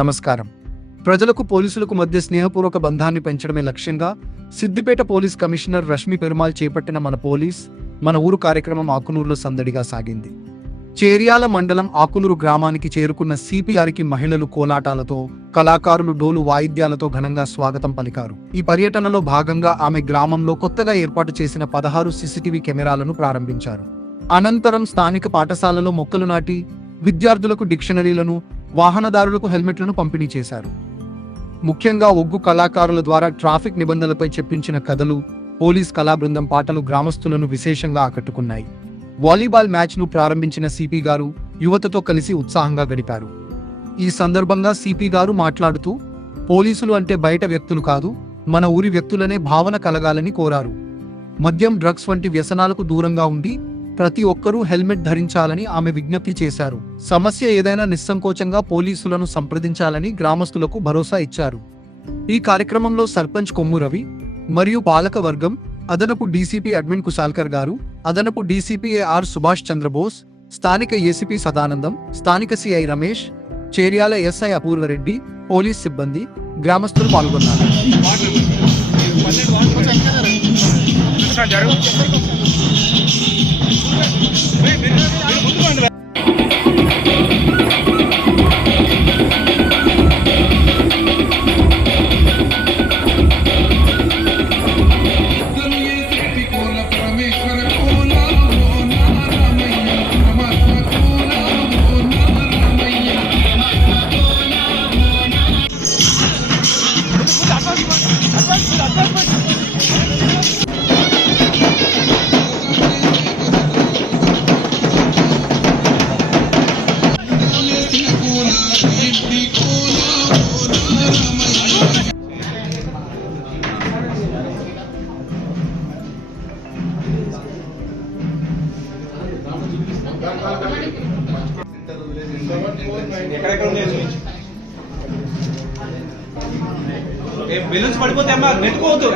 నమస్కారం. ప్రజలకు పోలీసులకు మధ్య స్నేహపూర్వక బంధాన్ని పెంచడమే లక్ష్యంగా సిద్దిపేట పోలీస్ కమిషనర్ రష్మి పెరుమాల్ చేపట్టిన మన ఊరు కార్యక్రమం ఆకునూరులో సందడిగా సాగింది. చేర్యాల మండలం ఆకునూరు గ్రామానికి చేరుకున్న సిపిఆర్కి మహిళలు కోలాటాలతో, కళాకారులు డోలు వాయిద్యాలతో ఘనంగా స్వాగతం పలికారు. ఈ పర్యటనలో భాగంగా ఆమె గ్రామంలో కొత్తగా ఏర్పాటు చేసిన 16 సీసీటీవీ కెమెరాలను ప్రారంభించారు. అనంతరం స్థానిక పాఠశాలలో మొక్కలు నాటి విద్యార్థులకు డిక్షనరీలను, వాహనదారులకు హెల్మెట్లను పంపిణీ చేశారు. ముఖ్యంగా ఒగ్గు కళాకారుల ద్వారా ట్రాఫిక్ నిబంధనలపై చెప్పించిన కథలు, పోలీస్ కళా బృందం పాటలు గ్రామస్తులను విశేషంగా ఆకట్టుకున్నాయి. వాలీబాల్ మ్యాచ్ను ప్రారంభించిన సిపి గారు యువతతో కలిసి ఉత్సాహంగా గడిపారు. ఈ సందర్భంగా సిపి గారు మాట్లాడుతూ, పోలీసులు అంటే బయట వ్యక్తులు కాదు, మన ఊరి వ్యక్తులనే భావన కలగాలని కోరారు. మద్యం, డ్రగ్స్ వంటి వ్యసనాలకు దూరంగా ఉండి ప్రతి ఒక్కరూ హెల్మెట్ ధరించాలని ఆమె విజ్ఞప్తి చేశారు. సమస్య ఏదైనా నిస్సంకోచంగా పోలీసులను సంప్రదించాలని గ్రామస్తులకు భరోసా ఇచ్చారు. ఈ కార్యక్రమంలో సర్పంచ్ కొమ్ము రవి మరియు పాలక వర్గం, అదనపు డీసీపీ అడ్మిన్ కుశాల్కర్ గారు, అదనపు డీసీపీ ఆర్ సుభాష్ చంద్రబోస్, స్థానిక ఏసీపీ సదానందం, స్థానిక CI Ramesh, Cheriyal SI అపూర్వరెడ్డి, police సిబ్బంది, గ్రామస్తులు పాల్గొన్నారు. బెలూన్స్ పడిపోతే అమ్మా నెట్టుకోవద్దు.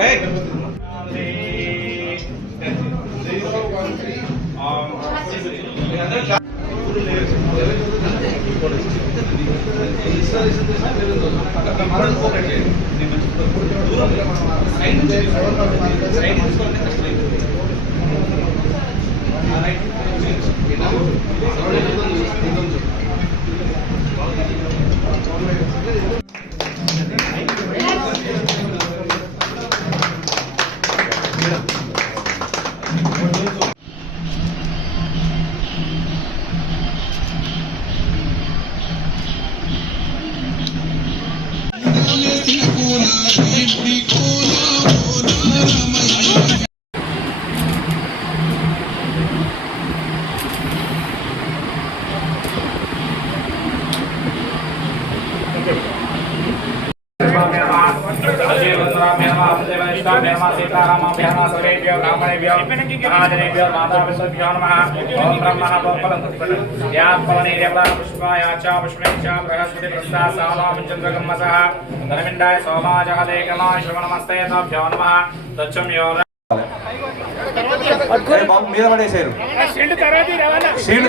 మీద పడేసారు. షీల్డ్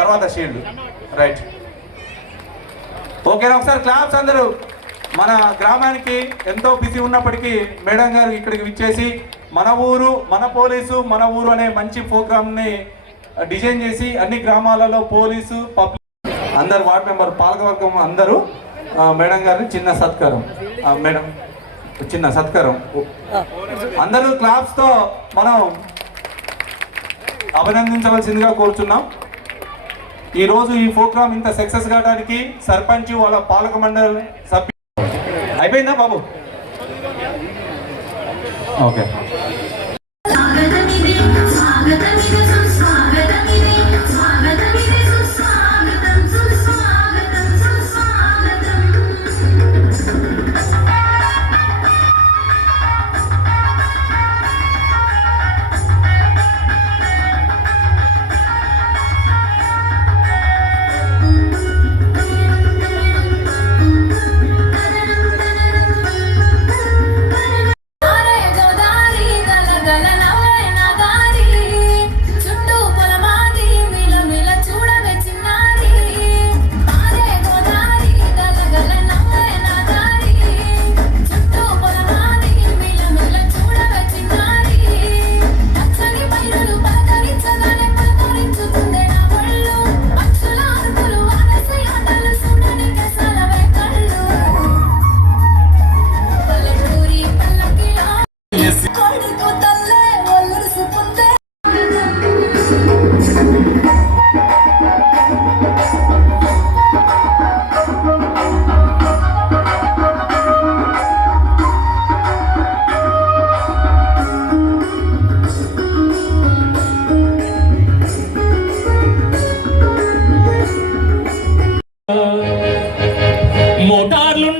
తర్వాత షీల్డ్. రైట్, ఓకేనా? ఒకసారి క్లాప్స్ అందరూ. మన గ్రామానికి ఎంతో బిజీ ఉన్నప్పటికీ మేడం గారు ఇక్కడికి విచ్చేసి మన ఊరు, మన పోలీసు, మన ఊరు అనే మంచి ప్రోగ్రామ్ని డిజైన్ చేసి అన్ని గ్రామాలలో పోలీసు, పబ్లిక్ అందరు, వార్డ్ మెంబర్, పాలకవర్గం అందరూ మేడం గారిని చిన్న సత్కారం. మేడం చిన్న సత్కారం. అందరూ క్లాప్స్తో మనం అభినందించవలసిందిగా కోరుచున్నాం. ఈరోజు ఈ ప్రోగ్రామ్ ఇంత సక్సెస్ కావడానికి సర్పంచ్, వాళ్ళ పాలక మండలి సభ్యులు. అయిపోయిందా బాబు? ఓకే. Godavari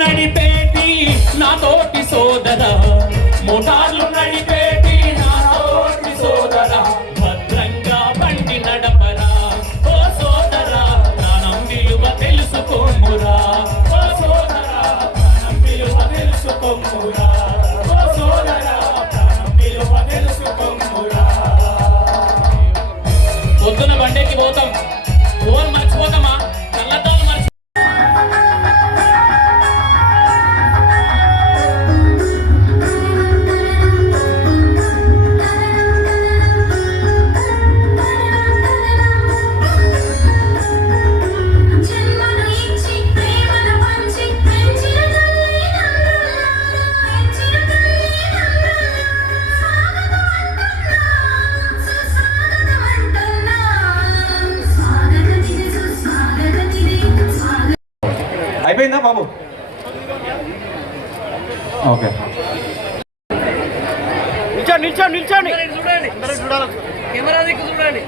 నడిపేటి నా తోటి సోదరా, మోటార్లు నడిపేటి నా తోటి సోదరా, భద్రంగా బండి నడపరా ఓ సోదరా, ప్రాణం విలువ తెలుసుకోమురా ఓ సోదరా, ప్రాణం విలువ తెలుసుకోమురా ఓ సోదరా, ప్రాణం విలువ తెలుసుకోమురా. పొద్దున బండెక్కి పోతాం, ఫోన్ మర్చిపోతామా, కళ్ళద్దాలు మర్చి అయిపోయిందా బాబు? ఓకే, నిల్చోండి చూడండి, కెమెరా దిక్కు చూడండి.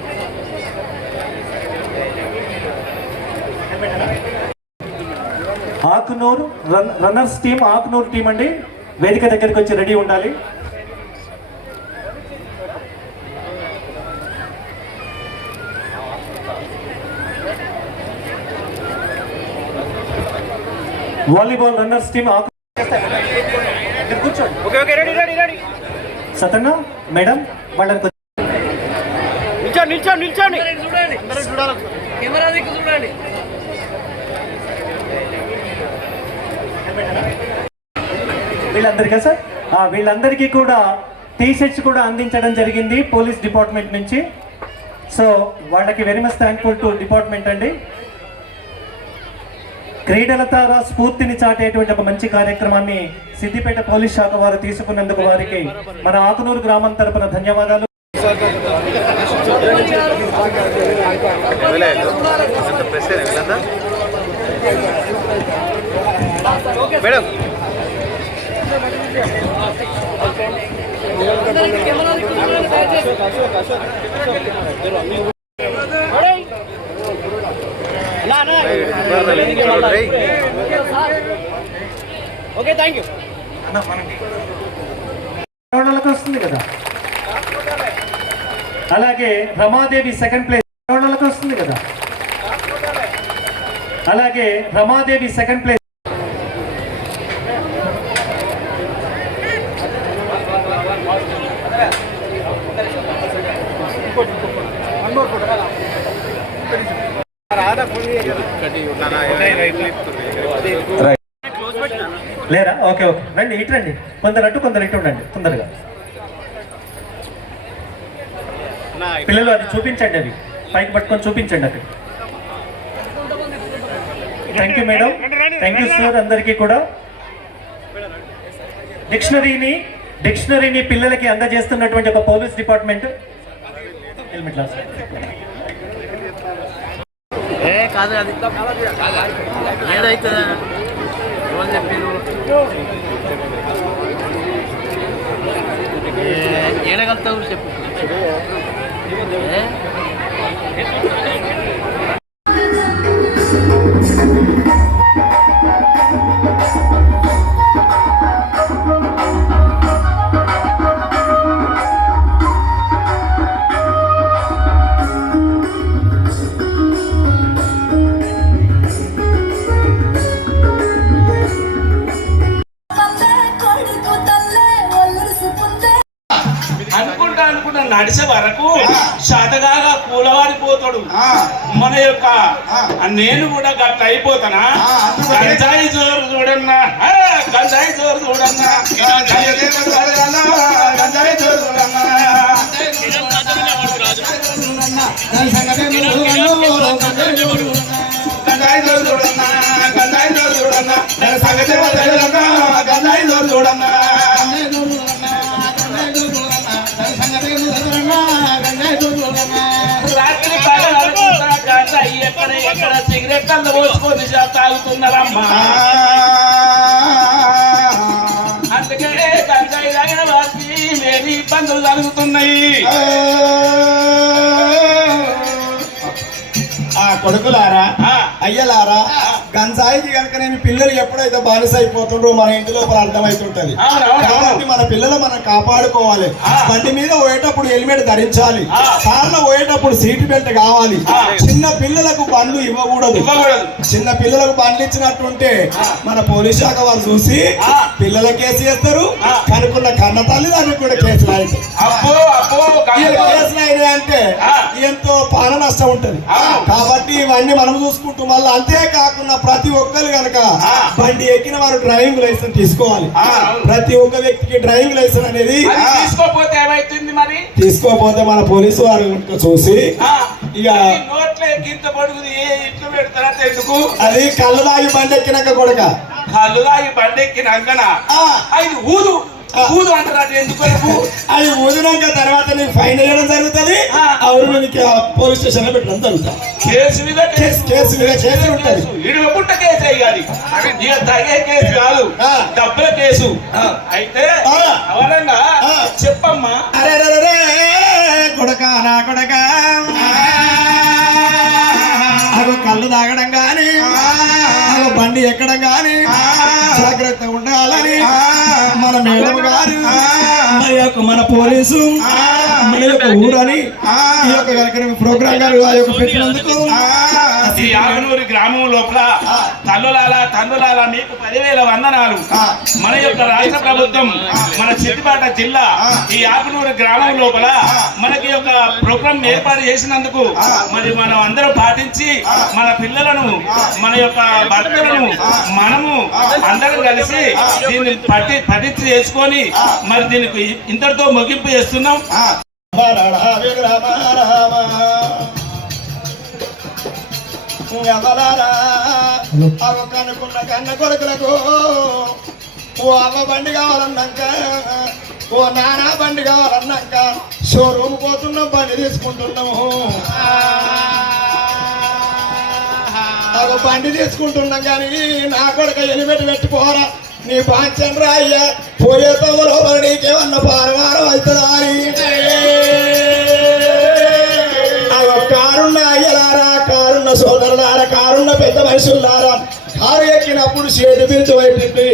Akunuru runners team, Akunuru team అండి, వేదిక దగ్గరికి వచ్చి రెడీ ఉండాలి. వాలీబాల్ రన్నర్స్ టీం కూర్చోండి. Okay ready. సతన్న మేడం వాళ్ళని నిల్చోండి చూడండి, కెమెరా దిక్కు చూడండి. వీళ్ళందరికీ సార్, వీళ్ళందరికీ కూడా టీ-షర్ట్స్ కూడా అందించడం జరిగింది పోలీస్ డిపార్ట్మెంట్ నుంచి. సో వాళ్ళకి very much thankful to department అండి. క్రీడల ద్వారా స్ఫూర్తిని చాటేటువంటి ఒక మంచి కార్యక్రమాన్ని సిద్దిపేట పోలీస్ శాఖ వారు తీసుకున్నందుకు వారికి మన ఆకునూరు గ్రామం తరపున ధన్యవాదాలు. Okay thank you. వస్తుంది కదా, అలాగే రమాదేవి సెకండ్ ప్లేస్ వస్తుంది కదా, అలాగే రమాదేవి సెకండ్ ప్లేస్. లేరా? ఓకే రండి, ఇటు రండి, కొందరు అటు కొందరు ఇటు ఉండండి తొందరగా. పిల్లలు అది చూపించండి, అది పైకి పట్టుకొని చూపించండి అక్కడ. Thank you madam, thank you sir. అందరికీ కూడా డిక్షనరీని పిల్లలకి అందజేస్తున్నటువంటి ఒక పోలీస్ డిపార్ట్మెంట్. హెల్మెట్ లాస్ కాదు, అది ఏదైతుందా ఎవరు చెప్పారు? ఏడగలుగుతావు చెప్పు. అనుకుంటా నడిచే వరకు శాతగాగా కూలవాడిపోతాడు. మన యొక్క నేను కూడా గట్ల అయిపోతానా? గంజాయి జోరు చూడన్నా, గంజాయి జోరు చూడన్నా, గంజాయి జోరు చూడన్నా. గంజాయి జోరు చూడన్నా, గంజాయి జోరు చూడన్నా, సంగతి గంజాయి జోరు చూడన్నా. రాత్రి ఎక్కడ సిగరెట్ అంత పోసుకొని తాగుతున్నారమ్మా. అందుకే గంజాయి తాగిన వారికి మేరీ ఇబ్బందులు కలుగుతున్నాయి. కొడుకులారా, అయ్యలారా, గంజాయికి కనుక నేను పిల్లలు ఎప్పుడైతే బానిస అయిపోతుండ్రో మన ఇంటి లోపల అర్థమవుతుంటది. కాబట్టి మన పిల్లలు మనం కాపాడుకోవాలి. బండి మీద పోయేటప్పుడు హెల్మెట్ ధరించాలి, కార్లో పోయేటప్పుడు సీట్ బెల్ట్ కావాలి. చిన్న పిల్లలకు బండ్లు ఇవ్వకూడదు. చిన్న పిల్లలకు బండ్లు ఇచ్చినట్టుంటే మన పోలీస్ శాఖ వారు చూసి పిల్లల కేసు చేస్తారు, కనుక్కున్న కన్న తల్లిదండ్రులకు కూడా కేసులు అవుతాయి. కేసులు అయినాయి అంటే ఎంతో ప్రాణ నష్టం ఉంటది. కాబట్టి ఇవన్నీ మనం చూసుకుంటూ మళ్ళీ అంతేకాకుండా ప్రతి ఒక్కరు కనుక బండి ఎక్కిన వారు డ్రైవింగ్ లైసెన్స్ తీసుకోవాలి. ప్రతి ఒక్క వ్యక్తికి డ్రైవింగ్ లైసెన్స్ అనేది తీసుకోపోతే ఏమైతుంది మరి? తీసుకోపోతే మన పోలీసు వారు చూసి ఇక నోట్లే గింత పడుగుది ఇట్లు పెడతారా ఎందుకు? అది కళ్ళు దాగి బండి ఎక్కినాక కొడక, కళ్ళు దాగి బండి ఎక్కినాకన అది ఊదు ఊదు అంటారు. ఎందుకు అది ఊదినాక తర్వాత నీకు ఫైన్ వేయడం జరుగుతుంది. అవును పోలీస్ స్టేషన్ లో పెట్టడం జరుగుతుంది. కేసు మీద కేసు మీద కేసు ఉంటుంది. ఇడుగుంట కేసు వేయాలి. ఇక తగే కేసు కాదు, డబ్బుల కేసు. అయితే అవనంగా చెప్పమ్మా. అరే కొడక నా కొడక అగో కళ్ళు తాగడం గాని అగో బండి ఎక్కడం గాని జాగ్రత్త ఉండాలని మన మేడం గారు మన యొక్క మన పోలీసు మన యొక్క ఊరని ఈ యొక్క కార్యక్రమం ప్రోగ్రామ్ గారు ఆ యొక్క పెట్టినందుకు ఈ ఆగనూరు గ్రామం లోపల తన్నులాల మీకు 10,000 వందనాలు. మన యొక్క రాష్ట్ర ప్రభుత్వం మన సిద్దిపేట జిల్లా ఈ ఆగనూరు గ్రామం లోపల మనకి ఒక ప్రోగ్రాం ఏర్పాటు చేసినందుకు మరి మనం అందరం పాటించి మన పిల్లలను మన యొక్క భర్తలను మనము అందరం కలిసి దీన్ని పఠించి చేసుకొని మరి దీనికి ఇంతటితో ముగింపు చేస్తున్నాం. కనుకున్న కన్న కొడుకులకు ఓ అమ్మ బండి కావాలన్నాక ఓ నాన్న బండి కావాలన్నాక షోరూమ్ పోతున్నాం, బండి తీసుకుంటున్నాము. బండి తీసుకుంటున్నాం కానీ నా కొడుక హెల్మెట్ పెట్టిపోరా నీ బాంచన్ రా అయ్యా పోయే తమ్ములో మరి నీకేమన్నా పారవారం అవుతుందా అని కారున్న అయ్యలారా, కారున్న సోదరులారా, కారున్న పెద్ద మనుషులారా, కారు ఎక్కినప్పుడు షేడు బిల్లు అయిపోయింది.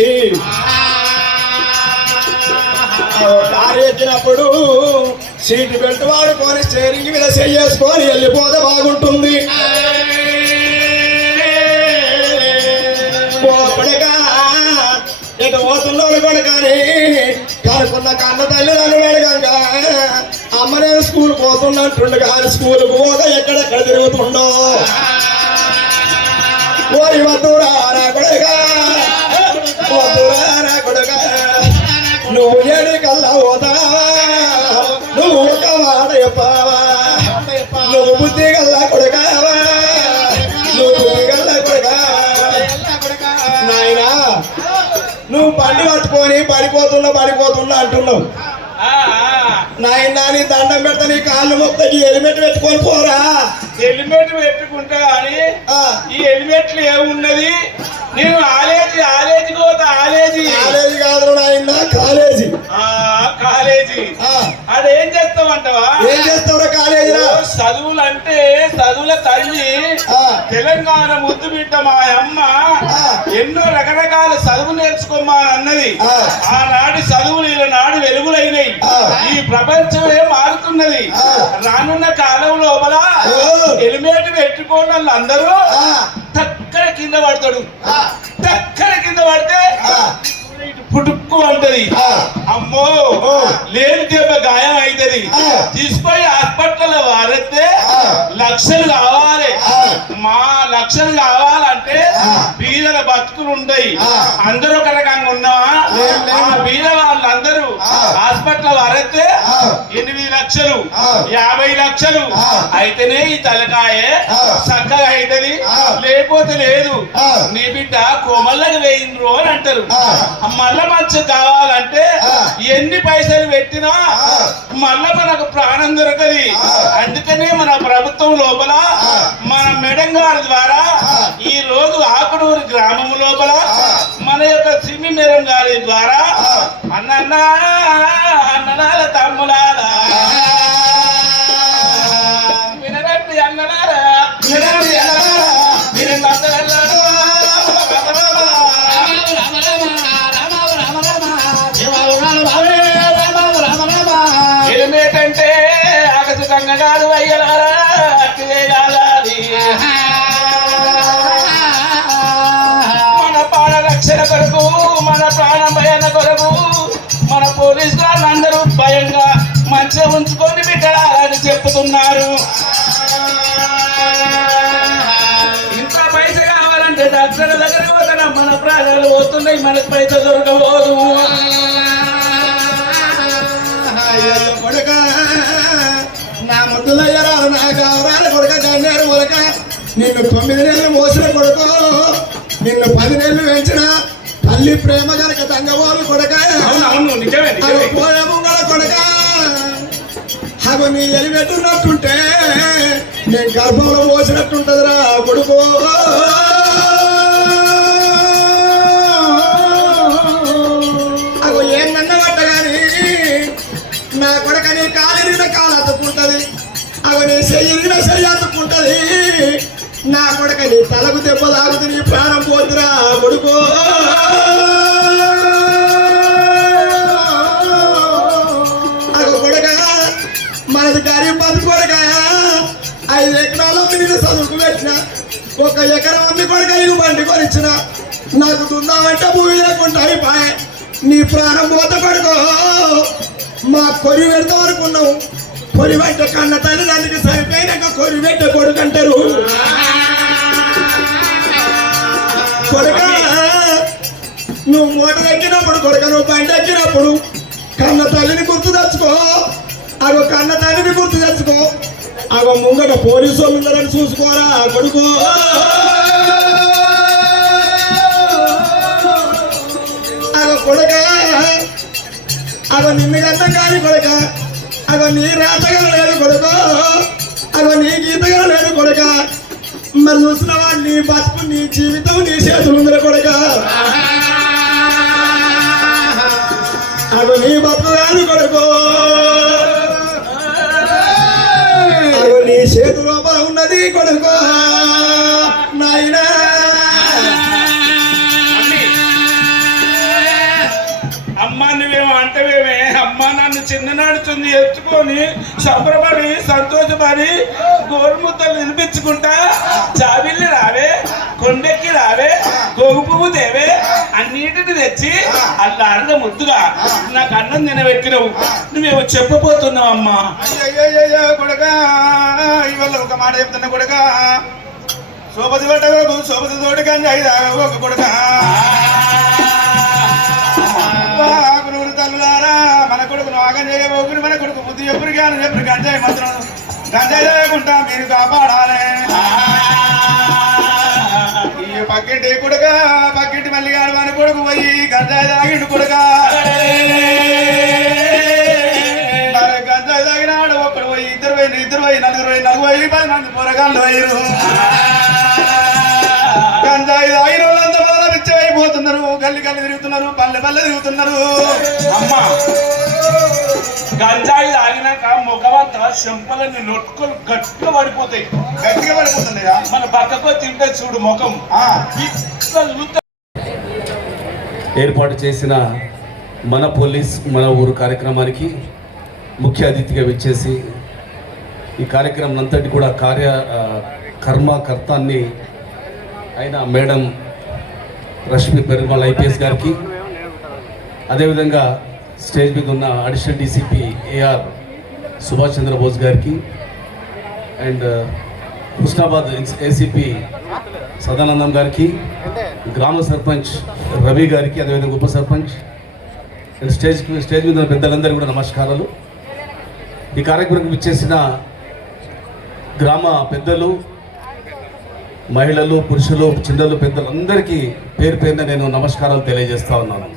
కారు ఎక్కినప్పుడు సీట్ బెల్ట్ వాడుకొని స్టీరింగ్ మీద చేసుకొని వెళ్ళిపోతే బాగుంటుంది. ఇటు పోతున్నాడు కూడా కానీ కనుకున్న కన్న తల్లిదండ్రులు అడగంగా అమ్మ నేను స్కూల్ పోతున్నట్టుండు కానీ స్కూల్కి పోగా ఎక్కడెక్కడ తిరుగుతుండో ఓరి వద్దురా కొడుగా వద్దురా కొడుగా నువ్వు ఏడి కల్లా పోతావా నువ్వు ఒక మాట చెప్పావా నువ్వు బుద్ధి కల్లా కొడుకావా నువ్వు బుద్ధి కల్లా కొడుకా నాయనా నువ్వు బండి పట్టుకొని పడిపోతున్నా అంటున్నావు. నాయన నీ దండం పెడతా నీ కాళ్ళు మొత్తం హెల్మెట్ పెట్టుకొని పోరా. హెల్మెట్ పెట్టుకుంటా అని ఈ హెల్మెట్లు ఏమున్నది? నేను ఆలేజీ పోతా. ఆలేజీ కాదు నాయన కాలేజీ. అదేం చేస్తావంటావా? ఏం చేస్తావురా కాలేజీలో? చదువులు అంటే చదువుల తల్లి తెలంగాణ ముద్దు బిడ్డ మా అమ్మ ఎన్నో రకరకాల చదువు నేర్చుకోమా అన్నది. ఆనాటి చదువులు ఈనాడు వెలుగులైనవి. ఈ ప్రపంచమే మారుతున్నది. రానున్న కాలం లోపల హెల్మెట్ పెట్టుకోని వాళ్ళందరూ టక్కన కింద పడతాడు. టక్కన కింద పడితే పుట్టుక్కు అంటది. అమ్మో లేని దెబ్బ గాయం అవుతుంది. తీసుకొని హాస్పిటల్ వారితే లక్షలు కావాలి. మా లక్షలు కావాలంటే బీదల బతుకులు ఉంటాయి. అందరూ ఒక రకంగా ఉన్నావా? ఆ బీద వాళ్ళందరూ హాస్పిటల్ వారితే 8 లక్షలు 50 లక్షలు అయితేనే ఈ తలకాయే చక్కగా అవుతుంది, లేకపోతే లేదు. నీ బిడ్డ కోమళ్ళకి వేయిండ్రు అని అంటారు. మళ్ళా మంచి కావాలంటే ఎన్ని పైసలు పెట్టినా మళ్ళా మనకు ప్రాణం దొరకది. అందుకనే మన ప్రభుత్వం లోపల మన మేడం గారి ద్వారా ఈ రోజు ఆకునూరు గ్రామం లోపల మన యొక్క సిమి మేడం గారి ద్వారా అన్ననాల తమ్ములాల వినరండి అన్నలారా అన్నగారు అయ్యలారా అట్టిదే కాదాది మన ప్రాణ రక్షణ కొరకు మన ప్రాణ భయాల కొరకు మన పోలీసు వాళ్ళు అందరూ భయంగా మంచిగా ఉంచుకొని బిడ్డలా అని చెప్తున్నారు. ఇంత పైస కావాలంటే డాక్టర్ దగ్గర పోతున్నా మన ప్రాణాలు పోతున్నాయి, మనకు పైస దొరకబోదు. కొడుక నా ముద్దులయ్యరా నా గౌరాలు కొడుక గన్నేరు కొడుక నిన్ను 9 నెలలు మోసిన కొడుకు నిన్ను 10 నెలలు పెంచిన తల్లి ప్రేమ గనక తంగబోలు కొడుక పోయము కొడుక అవి నీ ఎలిపెట్టున్నట్టుంటే నేను గర్భంలో మోసినట్టుంటదిరా కొడుకు. అవి ఏందన్న పట్టగాని నా కొడుక నీ కాలిరిగిన కాలు అతుక్కుంటది, అవి నీ చెయ్యిరిగిన చెయ్యి అతుక్కుంటది. నా కొడుక నీ తలకు దెబ్బ తాగుతు నీ ప్రాణం పోతురా కొడుకు. అగో కొడుక మనది గరీబ్ బతుకు కొడుక 5 ఎకరాల నేను చదువుకు పెట్టిన, 1 ఎకరం అమ్మి కొడుక నీకు బండి కొనిచ్చిన, నాకు దుందామంటే భూమి లేకుండా అయిపోయి నీ ప్రాణం పోత కొడుకో. మా కొరి పెడతాం అనుకున్నావు, కొరి పెట్ట కన్న తల్లి దానికి సరిపోయినాక కొరి పెట్ట కొడుకు అంటారు. కొడుక నువ్వు మూట ఎక్కినప్పుడు కొడుక నువ్వు బండి ఎక్కినప్పుడు కన్న తల్లిని గుర్తు తెచ్చుకో. అగో కన్న తల్లిని గుర్తు తెచ్చుకో. అగో ముంగట పోలీసు వాళ్ళు ఉన్నారని చూసుకోరా కొడుకు. అగో కొడుక అగో నిన్ను గంట కాని కొడుక, అగో నీ రాతగా లేదు కొడుకు, అగో నీ గీతగా లేదు కొడుక. మరి చూసినవా నీ బతుకు నీ జీవితం నీ చేతులు ఉందిరా కొడుక. అగో నీ బతుకు రాదు కొడుకు, అగో నీ చేతు లోపల ఉన్నది కొడుకు నాయనా. అమ్మా నువ్వేమో అంటవేమే, అమ్మా నన్ను చిన్ననాడుతుంది ఎత్తుకొని సంబరపడి సంతోషపడి గోరుముద్దలు వినిపించుకుంటా జాబిల్లి రావే, కొండెక్కి రావే, గోగు పువ్వు దేవే అన్నిటిని తెచ్చి అలా అర్ధ ముద్దుగా నాకు అన్నం తినబెట్టినవు. నువ్వేమో చెప్పబోతున్నావు అమ్మా. అయ్యయ్యో కొడుక ఇవాళ ఒక మాట చెప్తున్నా కొడుక, సోపతి పట్టకు సోపతి తోటి కానీ ఒక కొడుక. తల్లులారా మన కొడుకు నాగం చేయబోకుని మన కొడుకు బుద్ధి ఎప్పుడు కానీ ఎప్పుడు గంజాయి మాత్రం గంజాయి చేయకుండా మీరు కాపాడాలి. ఈ పక్కింటి కొడుక పక్కింటి మళ్ళీ గారు మన కొడుకు పోయి గంజాయి తాగిండు కొడుక. గంజాయి తాగినాడు ఒకడు పోయి ఇద్దరు పోయి నలుగురు పోయి 10 మంది పొరగాళ్ళు పోయిరు. గంజాయి తాగిన వాళ్ళంతా బాగా పిచ్చైపోతున్నారు, గల్లి తిరుగుతున్నారు, పల్లె తిరుగుతున్నారు. అమ్మా గంజాయి తాగినాక మొగవంత చెంపలన్నీ నొట్టుకొని గట్టిగా పడిపోతాయి. గట్టిగా పడిపోతున్నాయా? మన పక్కకో తింటే చూడు ముఖం. ఏర్పాటు చేసిన మన పోలీస్ మన ఊరు కార్యక్రమానికి ముఖ్య అతిథిగా విచ్చేసి ఈ కార్యక్రమం అంతటి కూడా కర్తాన్ని అయిన మేడం రష్మి పెరుమాళ్ ఐపీఎస్ గారికి, అదేవిధంగా స్టేజ్ మీద ఉన్న additional DCP AR Subhash Chandrabose గారికి అండ్ హుస్నాబాద్ ఏసీపీ సదానందం గారికి, గ్రామ సర్పంచ్ రవి గారికి, అదేవిధంగా ఉప సర్పంచ్ అండ్ స్టేజ్ మీద ఉన్న పెద్దలందరికీ కూడా నమస్కారాలు. ఈ కార్యక్రమం ఇచ్చేసిన గ్రామ పెద్దలు, మహిళలు, పురుషులు, చిన్నలు, పెద్దలు అందరికీ పేరు పేరున నేను నమస్కారాలు తెలియజేస్తా ఉన్నాను.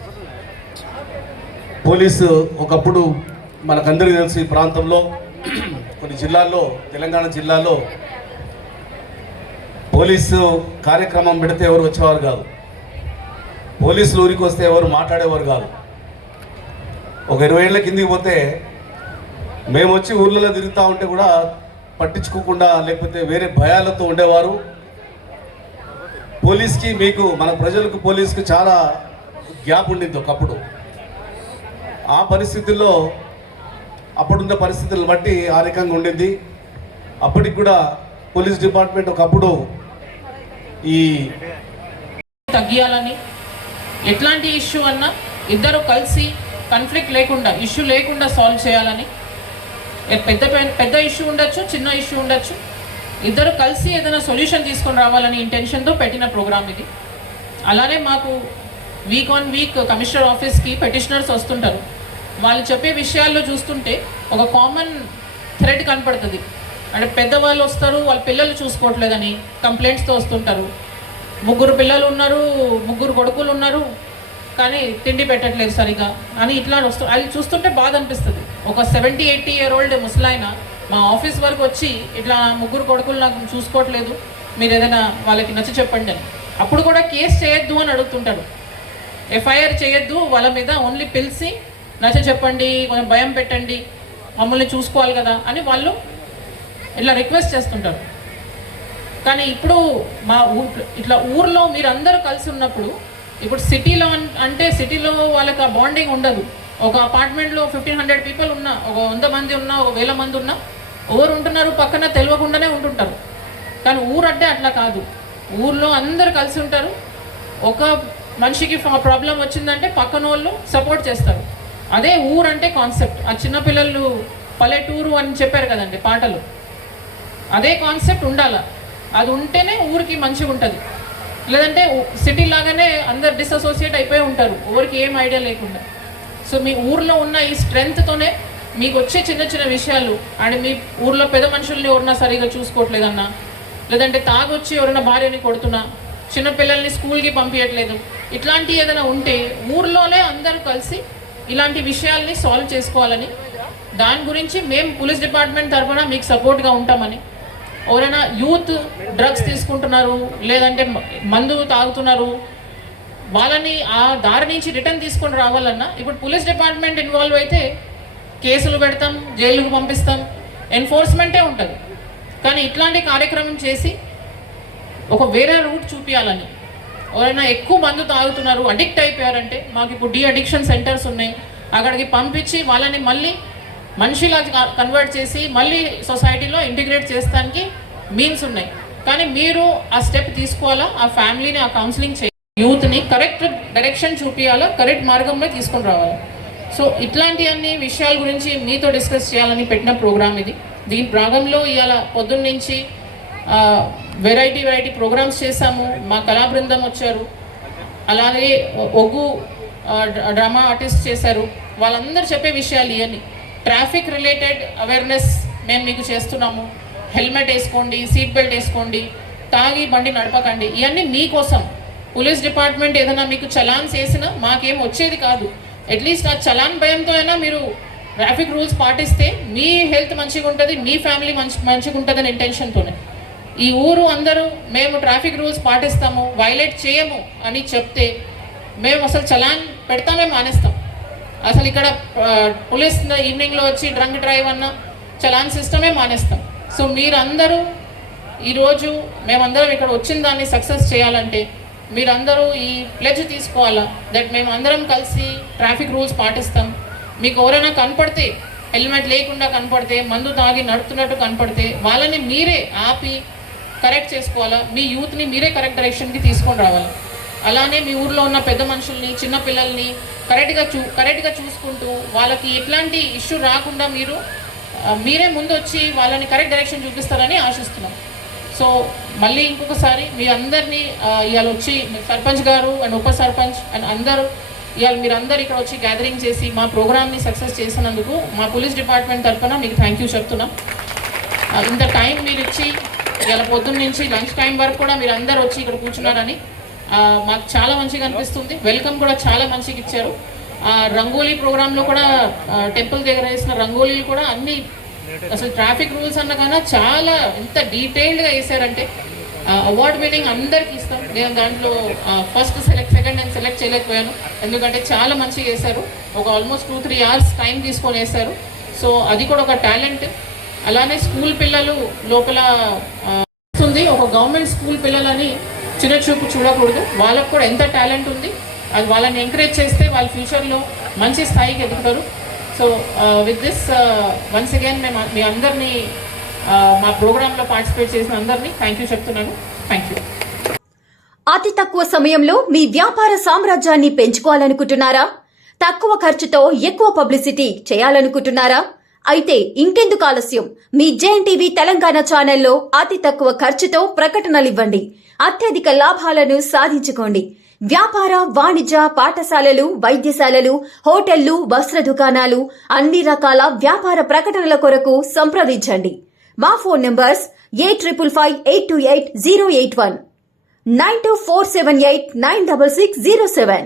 పోలీసు ఒకప్పుడు మనకందరికీ తెలుసు, ఈ ప్రాంతంలో కొన్ని జిల్లాల్లో, తెలంగాణ జిల్లాలో పోలీసు కార్యక్రమం పెడితే ఎవరు వచ్చేవారు కాదు, పోలీసులు ఊరికి వస్తే ఎవరు మాట్లాడేవారు కాదు. ఒక 20 ఏళ్ల కిందికి పోతే మేము వచ్చి ఊర్లలో తిరుగుతూ ఉంటే కూడా పట్టించుకోకుండా లేకపోతే వేరే భయాలతో ఉండేవారు. పోలీస్కి మీకు మన ప్రజలకు పోలీస్కి చాలా గ్యాప్ ఉండింది ఒకప్పుడు. ఆ పరిస్థితుల్లో అప్పుడున్న పరిస్థితులను బట్టి ఆ రకంగా ఉండింది. అప్పటికి కూడా పోలీస్ డిపార్ట్మెంట్ ఒకప్పుడు ఈ తగ్గియాలని, ఎట్లాంటి ఇష్యూ అన్నా ఇద్దరు కలిసి కాన్ఫ్లిక్ట్ లేకుండా, ఇష్యూ లేకుండా సాల్వ్ చేయాలని, పెద్ద ఇష్యూ ఉండొచ్చు, చిన్న ఇష్యూ ఉండొచ్చు, ఇద్దరు కలిసి ఏదైనా సొల్యూషన్ తీసుకొని రావాలని ఇంటెన్షన్తో పెట్టిన ప్రోగ్రామ్ ఇది. అలానే మాకు వీక్ ఆన్ వీక్ కమిషనర్ ఆఫీస్కి పెటిషనర్స్ వస్తుంటారు. వాళ్ళు చెప్పే విషయాల్లో చూస్తుంటే ఒక కామన్ థ్రెడ్ కనపడుతుంది. అంటే పెద్దవాళ్ళు వస్తారు, వాళ్ళ పిల్లలు చూసుకోవట్లేదని కంప్లైంట్స్తో వస్తుంటారు. 3 పిల్లలు ఉన్నారు, 3 కొడుకులు ఉన్నారు, కానీ తిండి పెట్టట్లేదు సరిగా అని ఇట్లా అది చూస్తుంటే బాధ అనిపిస్తుంది. ఒక 70-80 year old ముసలాయన మా ఆఫీస్ వరకు వచ్చి ఇట్లా 3 కొడుకులు నాకు చూసుకోవట్లేదు, మీరు ఏదైనా వాళ్ళకి నచ్చ చెప్పండి అని. అప్పుడు కూడా కేసు చేయొద్దు అని అడుగుతుంటారు, ఎఫ్ఐఆర్ చేయొద్దు వాళ్ళ మీద, ఓన్లీ పిలిచి నచ్చ చెప్పండి, కొంచెం భయం పెట్టండి, మమ్మల్ని చూసుకోవాలి కదా అని వాళ్ళు ఇట్లా రిక్వెస్ట్ చేస్తుంటారు. కానీ ఇప్పుడు మా ఇట్లా ఊర్లో మీరు అందరూ కలిసి ఉన్నప్పుడు, ఇప్పుడు సిటీలో అంటే సిటీలో వాళ్ళకి ఆ బాండింగ్ ఉండదు. ఒక అపార్ట్మెంట్లో 1500 people ఉన్నా, ఒక 100 మంది ఉన్నా, ఒక 1000 మంది ఉన్నా, ఎవరు ఉంటున్నారు పక్కన తెలియకుండానే ఉంటుంటారు. కానీ ఊరు అంటే అట్లా కాదు. ఊర్లో అందరు కలిసి ఉంటారు. ఒక మనిషికి ప్రాబ్లం వచ్చిందంటే పక్కన వాళ్ళు సపోర్ట్ చేస్తారు. అదే ఊరు అంటే కాన్సెప్ట్. ఆ చిన్నపిల్లలు పల్లెటూరు అని చెప్పారు కదండి పాటలు, అదే కాన్సెప్ట్ ఉండాలి. అది ఉంటేనే ఊరికి మంచిగా ఉంటుంది. లేదంటే సిటీ లాగానే అందరు డిసోసియేట్ అయిపోయి ఉంటారు, ఎవరికి ఏం ఐడియా లేకుండా. సో మీ ఊర్లో ఉన్న ఈ స్ట్రెంగ్త్తోనే మీకు వచ్చే చిన్న చిన్న విషయాలు, అండ్ మీ ఊర్లో పెద్ద మనుషుల్ని ఎవరన్నా సరిగా చూసుకోవట్లేదన్నా, లేదంటే తాగొచ్చి ఎవరైనా భార్యని కొడుతున్నా, చిన్నపిల్లల్ని స్కూల్కి పంపించట్లేదు, ఇట్లాంటి ఏదైనా ఉంటే ఊర్లోనే అందరూ కలిసి ఇలాంటి విషయాల్ని సాల్వ్ చేసుకోవాలని, దాని గురించి మేము పోలీస్ డిపార్ట్మెంట్ తరఫున మీకు సపోర్ట్గా ఉంటామని. ఎవరైనా యూత్ డ్రగ్స్ తీసుకుంటున్నారు, లేదంటే మందు తాగుతున్నారు, వాళ్ళని ఆ దారి నుంచి రిటర్న్ తీసుకొని రావాలన్నా ఇప్పుడు పోలీస్ డిపార్ట్మెంట్ ఇన్వాల్వ్ అయితే కేసులు పెడతాం, జైలుకు పంపిస్తాం, ఎన్ఫోర్స్మెంటే ఉంటుంది. కానీ ఇట్లాంటి కార్యక్రమం చేసి ఒక వేరే రూట్ చూపించాలని, ఎవరైనా ఎక్కువ మందు తాగుతున్నారు, అడిక్ట్ అయిపోయారంటే మాకు ఇప్పుడు అడిక్షన్ సెంటర్స్ ఉన్నాయి, అక్కడికి పంపించి వాళ్ళని మళ్ళీ మనిషిలా కన్వర్ట్ చేసి మళ్ళీ సొసైటీలో ఇంటిగ్రేట్ చేస్తానికి మీన్స్ ఉన్నాయి. కానీ మీరు ఆ స్టెప్ తీసుకోవాలా, ఆ ఫ్యామిలీని ఆ కౌన్సిలింగ్ చేయాలి, యూత్ని కరెక్ట్ డైరెక్షన్ చూపించాలా, కరెక్ట్ మార్గంలో తీసుకొని రావాలి. సో ఇట్లాంటి అన్ని విషయాల గురించి మీతో డిస్కస్ చేయాలని పెట్టిన ప్రోగ్రామ్ ఇది. దీని భాగంలో ఇవాళ పొద్దున్న నుంచి వెరైటీ ప్రోగ్రామ్స్ చేశాము. మా కళా బృందం వచ్చారు, అలాగే ఒగ్గు డ్రామా ఆర్టిస్ట్ చేశారు. వాళ్ళందరూ చెప్పే విషయాలు ఇవన్నీ. ట్రాఫిక్ రిలేటెడ్ అవేర్నెస్ మేము మీకు చేస్తున్నాము. హెల్మెట్ వేసుకోండి, సీట్ బెల్ట్ వేసుకోండి, తాగి బండి నడపకండి, ఇవన్నీ మీకోసం. పోలీస్ డిపార్ట్మెంట్ ఏదైనా మీకు చలాన్స్ వేసినా మాకేం వచ్చేది కాదు. అట్లీస్ట్ ఆ చలాన్ భయంతో అయినా మీరు ట్రాఫిక్ రూల్స్ పాటిస్తే మీ హెల్త్ మంచిగా ఉంటుంది, మీ ఫ్యామిలీ మంచిగా ఉంటుందని ఇంటెన్షన్తోనే ఈ ఊరు అందరూ మేము ట్రాఫిక్ రూల్స్ పాటిస్తాము, వైలేట్ చేయము అని చెప్తే మేము అసలు చలాన్ పెడతామే మానేస్తాం. అసలు ఇక్కడ పోలీస్ ఈవినింగ్లో వచ్చి డ్రంక్ డ్రైవ్ అన్న చలాన్ సిస్టమే మానేస్తాం. సో మీరందరూ ఈరోజు మేమందరం ఇక్కడ వచ్చిన దాన్ని సక్సెస్ చేయాలంటే మీరందరూ ఈ ప్లెడ్జ్ తీసుకోవాలా, దట్ మేము అందరం కలిసి ట్రాఫిక్ రూల్స్ పాటిస్తాం. మీకు ఎవరైనా కనపడితే, హెల్మెట్ లేకుండా కనపడితే, మందు తాగి నడుపుతున్నట్టు కనపడితే వాళ్ళని మీరే ఆపి కరెక్ట్ చేసుకోవాలా, మీ యూత్ని మీరే కరెక్ట్ డైరెక్షన్కి తీసుకొని రావాలి. అలానే మీ ఊర్లో ఉన్న పెద్ద మనుషుల్ని, చిన్న పిల్లల్ని కరెక్ట్గా చూసుకుంటూ వాళ్ళకి ఎట్లాంటి ఇష్యూ రాకుండా మీరే ముందు వచ్చి వాళ్ళని కరెక్ట్ డైరెక్షన్ చూపిస్తారని ఆశిస్తున్నాం. సో మళ్ళీ ఇంకొకసారి మీ అందరినీ ఇవాళ వచ్చి సర్పంచ్ గారు అండ్ ఉప సర్పంచ్ అండ్ అందరూ ఇవాళ మీరందరూ ఇక్కడ వచ్చి గ్యాదరింగ్ చేసి మా ప్రోగ్రామ్ని సక్సెస్ చేసినందుకు మా పోలీస్ డిపార్ట్మెంట్ తరఫున మీకు థ్యాంక్ యూ చెప్తున్నాం. ఇంత టైం మీరు ఇచ్చి ఇవాళ పొద్దున్న నుంచి లంచ్ టైం వరకు కూడా మీరు అందరూ వచ్చి ఇక్కడ కూర్చున్నారని మాకు చాలా మంచిగా అనిపిస్తుంది. వెల్కమ్ కూడా చాలా మంచిగా ఇచ్చారు. రంగోలీ ప్రోగ్రాంలో కూడా టెంపుల్ దగ్గర వేసిన రంగోలీలు కూడా అన్ని అసలు ట్రాఫిక్ రూల్స్ అన్న కన్నా చాలా ఎంత డీటెయిల్డ్గా వేసారంటే అవార్డ్ విన్నింగ్ అందరికి ఇస్తాం. నేను దాంట్లో ఫస్ట్ సెకండ్ నేను సెలెక్ట్ చేయలేకపోయాను, ఎందుకంటే చాలా మంచిగా వేశారు. ఒక ఆల్మోస్ట్ 2-3 hours టైం తీసుకొని వేశారు. సో అది కూడా ఒక టాలెంట్. అలానే స్కూల్ పిల్లలు లోపల ఉంది, ఒక గవర్నమెంట్ స్కూల్ పిల్లలని చిన్న చూపు చూడకూడదు, వాళ్ళకు కూడా ఎంత టాలెంట్ ఉంది, అది వాళ్ళని ఎంకరేజ్ చేస్తే వాళ్ళ ఫ్యూచర్లో మంచి స్థాయికి ఎదుగుతారు. So with this once again మేము మీ అందరినీ మా ప్రోగ్రాంలో పార్టిసిపేట్ చేసిన అందరినీ థ్యాంక్ యూ చెప్తున్నాను. Thank you. అతి తక్కువ సమయంలో మీ వ్యాపార సామ్రాజ్యాన్ని పెంచుకోవాలనుకుంటున్నారా? తక్కువ ఖర్చుతో ఎక్కువ పబ్లిసిటీ చేయాలనుకుంటున్నారా? అయితే ఇంకెందుకు ఆలస్యం? మీ జేఎన్టీవీ తెలంగాణ ఛానల్లో అతి తక్కువ ఖర్చుతో ప్రకటనలివ్వండి. అత్యధిక లాభాలను సాధించుకోండి. వ్యాపార, వాణిజ్య, పాఠశాలలు, వైద్యశాలలు, హోటళ్లు, వస్త్ర దుకాణాలు, అన్ని రకాల వ్యాపార ప్రకటనల కొరకు సంప్రదించండి. మా ఫోన్ నంబర్స్ 8558280881 9247896607.